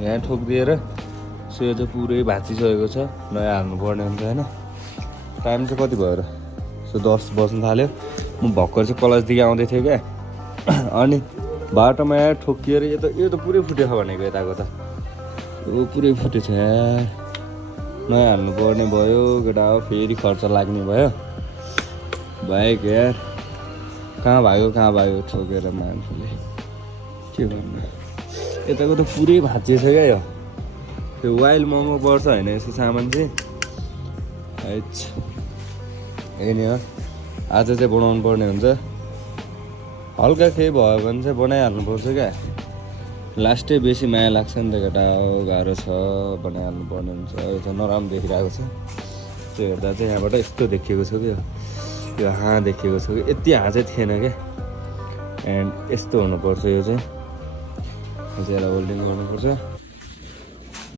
यहाँ ठोकिदिएर सो यो चाहिँ पुरै भाँचिसकेको छ नयाँ हाल्नुपर्ने हुन्छ होइन टाइम चाहिँ कति भयो र सो 10 बज्नु थाल्यो म भर्खर चाहिँ कलेजदेखि आउँदै थिएँ क्या अनि बाटोमा यहाँ ठोकिएर यो त पुरै फुटेछ भनेको यताको त यो पुरै फुटेछ यार नयाँ हाल्नुपर्ने भयो केटा हो फेरि खर्च लाग्ने भयो बाइक यार कहाँ भाग्यो ठोकेर मान्छेले के गर्नु यताको त पुरै भाँचिएछ क्या यो त्यो वाइल्ड महँगो पर्छ होइन यसको सामान चाहिँ नि हो आज चाहिँ बनाउनु पर्ने हुन्छ हल्का केही भयो भने चाहिँ बनाइहाल्नुपर्छ क्या लास्टै बेसी माया लाग्छ नि त केटा हो गाह्रो छ बनाइहाल्नु पर्ने हुन्छ यो चाहिँ नराम्रो देखिरहेको छ त्यो हेर्दा चाहिँ यहाँबाट यस्तो देखिएको छ कि यो देखिएको छ कि यति चाहिँ थिएन क्या एन्ड यस्तो हुनुपर्छ यो चाहिँ यसलाई होल्डिङ गर्नुपर्छ